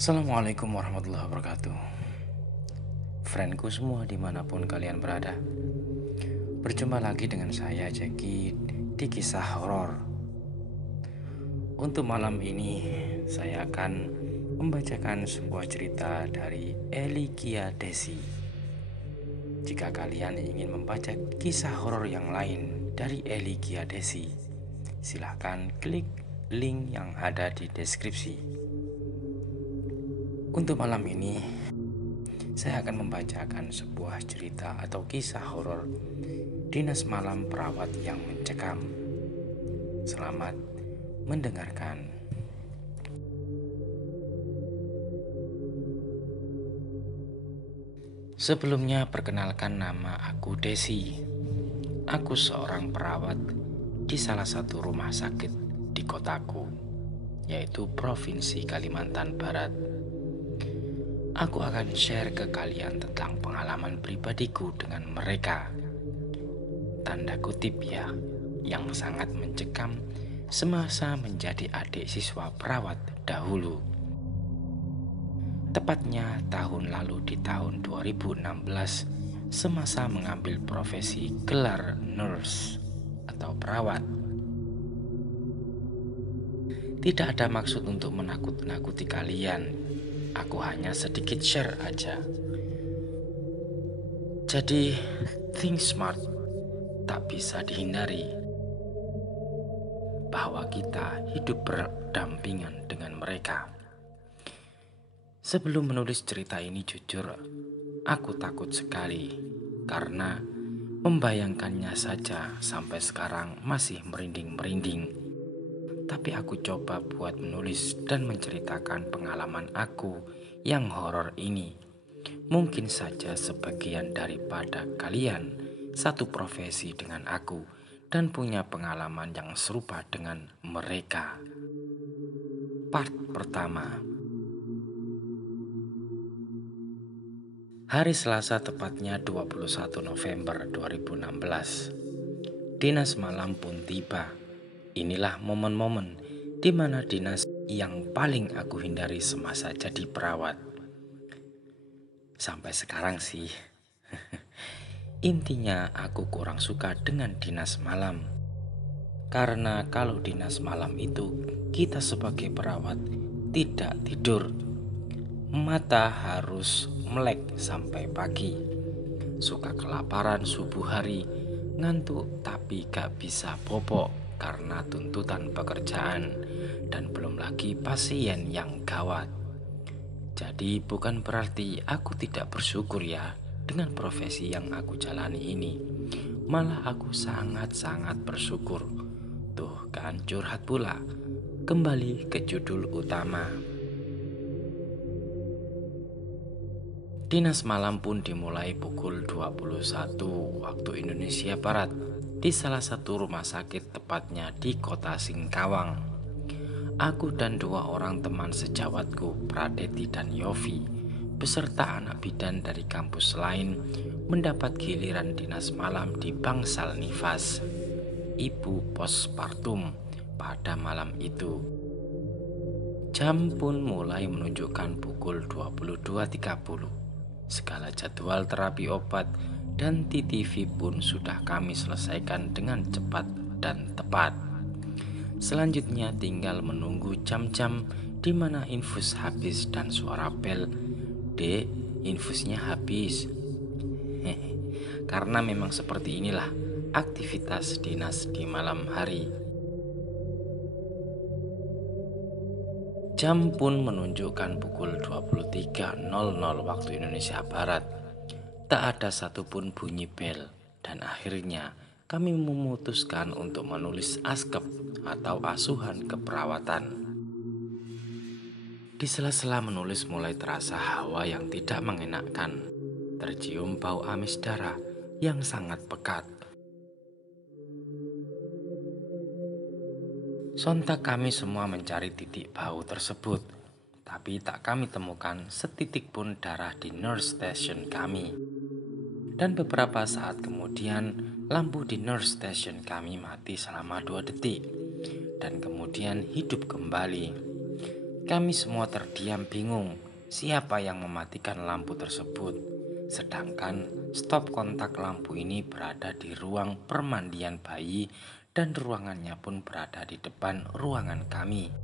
Assalamualaikum warahmatullahi wabarakatuh. Friendku semua dimanapun kalian berada, berjumpa lagi dengan saya Jackie di kisah horor. Untuk malam ini saya akan membacakan sebuah cerita dari Elikia Desi. Jika kalian ingin membaca kisah horor yang lain dari Elikia Desi, silahkan klik link yang ada di deskripsi. Untuk malam ini saya akan membacakan sebuah cerita atau kisah horor dinas malam perawat yang mencekam. Selamat mendengarkan. Sebelumnya perkenalkan, nama aku Desi. Aku seorang perawat di salah satu rumah sakit di kotaku, yaitu Provinsi Kalimantan Barat. Aku akan share ke kalian tentang pengalaman pribadiku dengan mereka. Tanda kutip ya, yang sangat mencekam semasa menjadi adik siswa perawat dahulu. Tepatnya tahun lalu di tahun 2016, semasa mengambil profesi gelar nurse atau perawat. Tidak ada maksud untuk menakut-nakuti kalian. Aku hanya sedikit share aja. Jadi, think smart, tak bisa dihindari bahwa kita hidup berdampingan dengan mereka. Sebelum menulis cerita ini, jujur, aku takut sekali karena membayangkannya saja sampai sekarang masih merinding-merinding. Tapi aku coba buat menulis dan menceritakan pengalaman aku yang horor ini. Mungkin saja sebagian daripada kalian satu profesi dengan aku dan punya pengalaman yang serupa dengan mereka. Part pertama. Hari Selasa, tepatnya 21 November 2016. Dinas malam pun tiba. Inilah momen-momen di mana dinas yang paling aku hindari semasa jadi perawat. Sampai sekarang sih. Intinya aku kurang suka dengan dinas malam. Karena kalau dinas malam itu kita sebagai perawat tidak tidur. Mata harus melek sampai pagi. Suka kelaparan subuh hari, ngantuk tapi gak bisa bobo karena tuntutan pekerjaan dan belum lagi pasien yang gawat. Jadi bukan berarti aku tidak bersyukur ya dengan profesi yang aku jalani ini. Malah aku sangat-sangat bersyukur. Tuh kan, curhat pula. Kembali ke judul utama. Dinas malam pun dimulai pukul 21 waktu Indonesia Barat di salah satu rumah sakit, tepatnya di kota Singkawang. Aku dan dua orang teman sejawatku, Pradeti dan Yofi, beserta anak bidan dari kampus lain, mendapat giliran dinas malam di Bangsal Nifas, ibu postpartum pada malam itu. Jam pun mulai menunjukkan pukul 22.30. Segala jadwal terapi obat dan TTV pun sudah kami selesaikan dengan cepat dan tepat. Selanjutnya tinggal menunggu jam-jam di mana infus habis dan suara bel, "Dek, infusnya habis." Karena memang seperti inilah aktivitas dinas di malam hari. Jam pun menunjukkan pukul 23.00 waktu Indonesia Barat. Tak ada satupun bunyi bel dan akhirnya kami memutuskan untuk menulis askep atau asuhan keperawatan. Di sela-sela menulis mulai terasa hawa yang tidak mengenakkan. Tercium bau amis darah yang sangat pekat. Sontak kami semua mencari titik bau tersebut, tapi tak kami temukan setitik pun darah di nurse station kami. Dan beberapa saat kemudian, lampu di nurse station kami mati selama 2 detik, dan kemudian hidup kembali. Kami semua terdiam bingung siapa yang mematikan lampu tersebut. Sedangkan stop kontak lampu ini berada di ruang permandian bayi dan ruangannya pun berada di depan ruangan kami.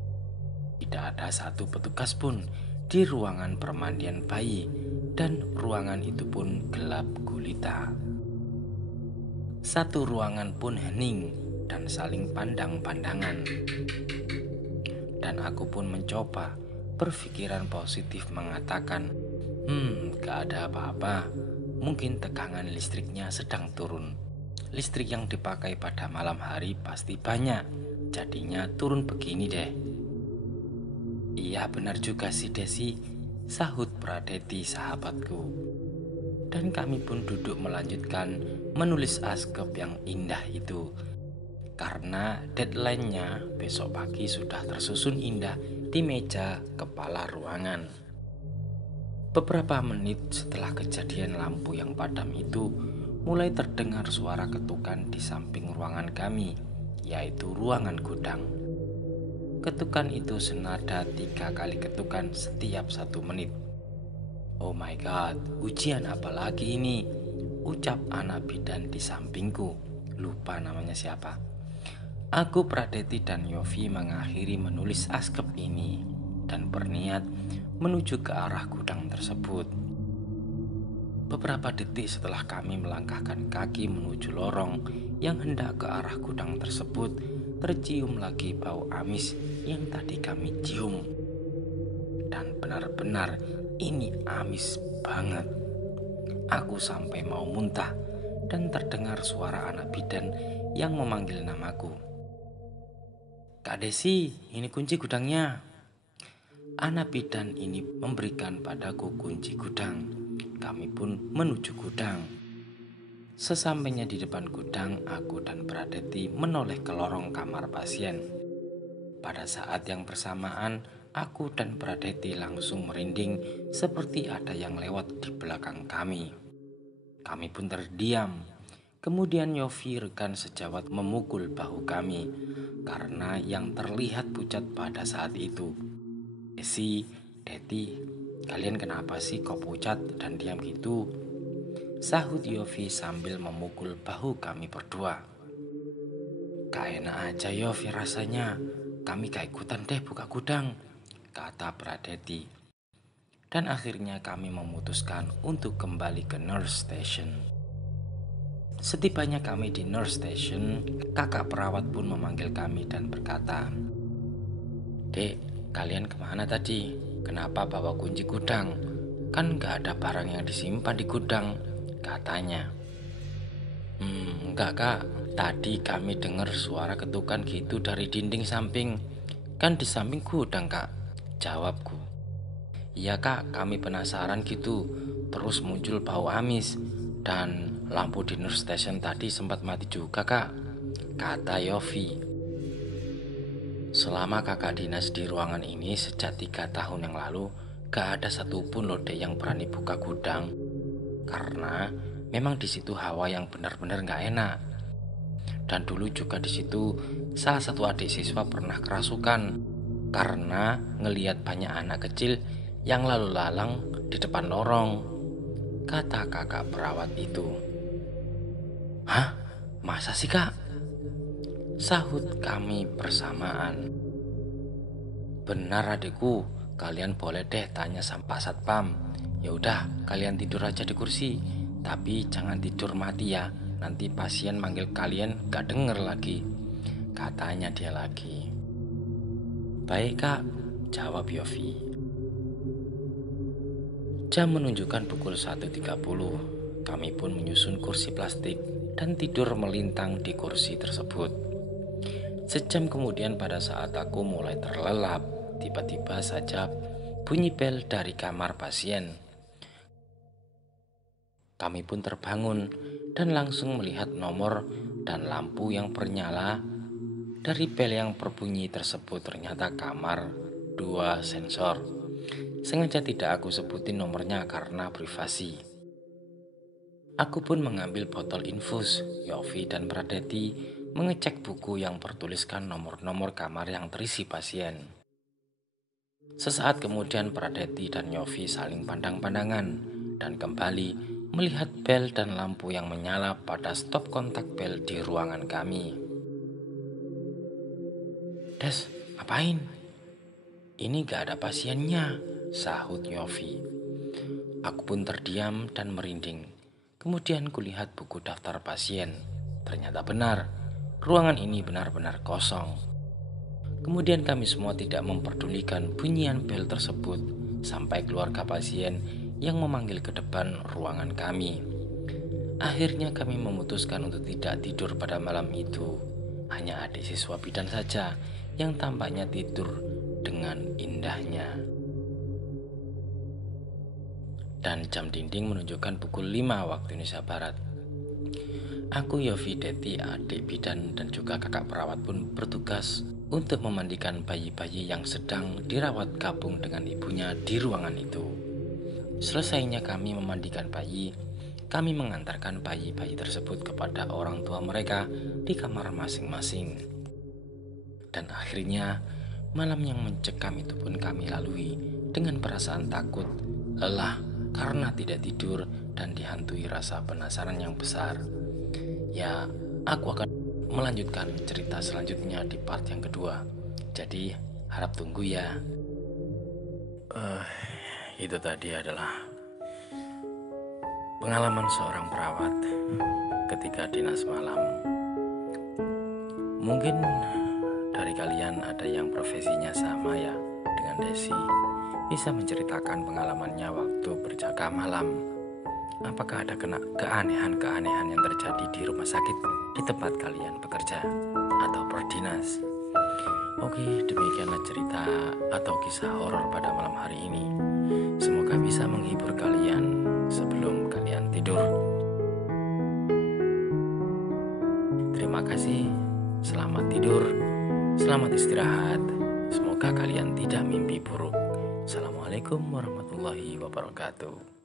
Tidak ada satu petugas pun di ruangan permandian bayi dan ruangan itu pun gelap gulita. Satu ruangan pun hening dan saling pandang-pandangan. Dan aku pun mencoba berpikiran positif mengatakan, gak ada apa-apa, mungkin tegangan listriknya sedang turun. Listrik yang dipakai pada malam hari pasti banyak, jadinya turun begini deh. Iya benar juga sih Desi, sahut Pradeti sahabatku. Dan kami pun duduk melanjutkan menulis askep yang indah itu. Karena deadline-nya besok pagi sudah tersusun indah di meja kepala ruangan. Beberapa menit setelah kejadian lampu yang padam itu, mulai terdengar suara ketukan di samping ruangan kami, yaitu ruangan gudang. Ketukan itu senada 3 kali ketukan setiap 1 menit. Oh my god, ujian apa lagi ini? Ucap anak bidan di sampingku. Lupa namanya siapa. Aku, Pradeti, dan Yofi mengakhiri menulis askep ini dan berniat menuju ke arah gudang tersebut. Beberapa detik setelah kami melangkahkan kaki menuju lorong yang hendak ke arah gudang tersebut, tercium lagi bau amis yang tadi kami cium. Dan benar-benar ini amis banget. Aku sampai mau muntah dan terdengar suara anak bidan yang memanggil namaku. Kak Desi, ini kunci gudangnya. Anak bidan ini memberikan padaku kunci gudang. Kami pun menuju gudang. Sesampainya di depan gudang, aku dan Pradeti menoleh ke lorong kamar pasien. Pada saat yang bersamaan, aku dan Pradeti langsung merinding seperti ada yang lewat di belakang kami. Kami pun terdiam. Kemudian Yofi rekan sejawat memukul bahu kami karena yang terlihat pucat pada saat itu. Desi, Deti, kalian kenapa sih kok pucat dan diam gitu? Sahut Yofi sambil memukul bahu kami berdua. Gak enak aja Yofi rasanya, kami gak ikutan deh buka gudang, kata Pradeti. Dan akhirnya kami memutuskan untuk kembali ke nurse station. Setibanya kami di nurse station, kakak perawat pun memanggil kami dan berkata, Dek, kalian kemana tadi? Kenapa bawa kunci gudang? Kan gak ada barang yang disimpan di gudang, katanya. Enggak kak, tadi kami dengar suara ketukan gitu dari dinding samping. Kan di samping gudang kak, jawabku. Iya kak, kami penasaran gitu. Terus muncul bau amis. Dan lampu di nurse station tadi sempat mati juga kak, kata Yofi. Selama kakak dinas di ruangan ini sejak 3 tahun yang lalu, gak ada satupun loh deh yang berani buka gudang. Karena memang di situ hawa yang benar-benar gak enak. Dan dulu juga di situ salah satu adik siswa pernah kerasukan karena ngelihat banyak anak kecil yang lalu lalang di depan lorong, kata kakak perawat itu. Hah? Masa sih kak? Sahut kami bersamaan. Benar adikku, kalian boleh deh tanya sama satpam. Ya udah, kalian tidur aja di kursi, tapi jangan tidur mati ya. Nanti pasien manggil kalian gak denger lagi, katanya dia lagi. Baik kak, jawab Yofi. Jam menunjukkan pukul 1.30. Kami pun menyusun kursi plastik dan tidur melintang di kursi tersebut. Sejam kemudian pada saat aku mulai terlelap, tiba-tiba saja bunyi bel dari kamar pasien. Kami pun terbangun dan langsung melihat nomor dan lampu yang bernyala. Dari bel yang berbunyi tersebut ternyata kamar 2 sensor. Sengaja tidak aku sebutin nomornya karena privasi. Aku pun mengambil botol infus. Yofi dan Pradeti mengecek buku yang bertuliskan nomor-nomor kamar yang terisi pasien. Sesaat kemudian Pradeti dan Yofi saling pandang-pandangan dan kembali melihat bel dan lampu yang menyala pada stop kontak bel di ruangan kami. "Des, ngapain? Ini gak ada pasiennya," sahut Yofi. Aku pun terdiam dan merinding. Kemudian kulihat buku daftar pasien. Ternyata benar, ruangan ini benar-benar kosong. Kemudian kami semua tidak memperdulikan bunyian bel tersebut sampai keluarga pasien yang memanggil ke depan ruangan kami. Akhirnya kami memutuskan untuk tidak tidur pada malam itu. Hanya adik siswa bidan saja yang tampaknya tidur dengan indahnya. Dan jam dinding menunjukkan pukul 5 waktu Indonesia Barat. Aku, Yofi, Deti, adik bidan dan juga kakak perawat pun bertugas untuk memandikan bayi-bayi yang sedang dirawat gabung dengan ibunya di ruangan itu. Selesainya kami memandikan bayi, kami mengantarkan bayi-bayi tersebut kepada orang tua mereka di kamar masing-masing. Dan akhirnya malam yang mencekam itu pun kami lalui dengan perasaan takut, lelah karena tidak tidur dan dihantui rasa penasaran yang besar. Ya, aku akan melanjutkan cerita selanjutnya di part yang kedua. Jadi harap tunggu ya. Itu tadi adalah pengalaman seorang perawat ketika dinas malam. Mungkin dari kalian ada yang profesinya sama ya dengan Desi, bisa menceritakan pengalamannya waktu berjaga malam. Apakah ada keanehan-keanehan yang terjadi di rumah sakit di tempat kalian bekerja atau berdinas? Oke, demikianlah cerita atau kisah horor pada malam hari ini. Semoga bisa menghibur kalian sebelum kalian tidur. Terima kasih, selamat tidur, selamat istirahat. Semoga kalian tidak mimpi buruk. Assalamualaikum warahmatullahi wabarakatuh.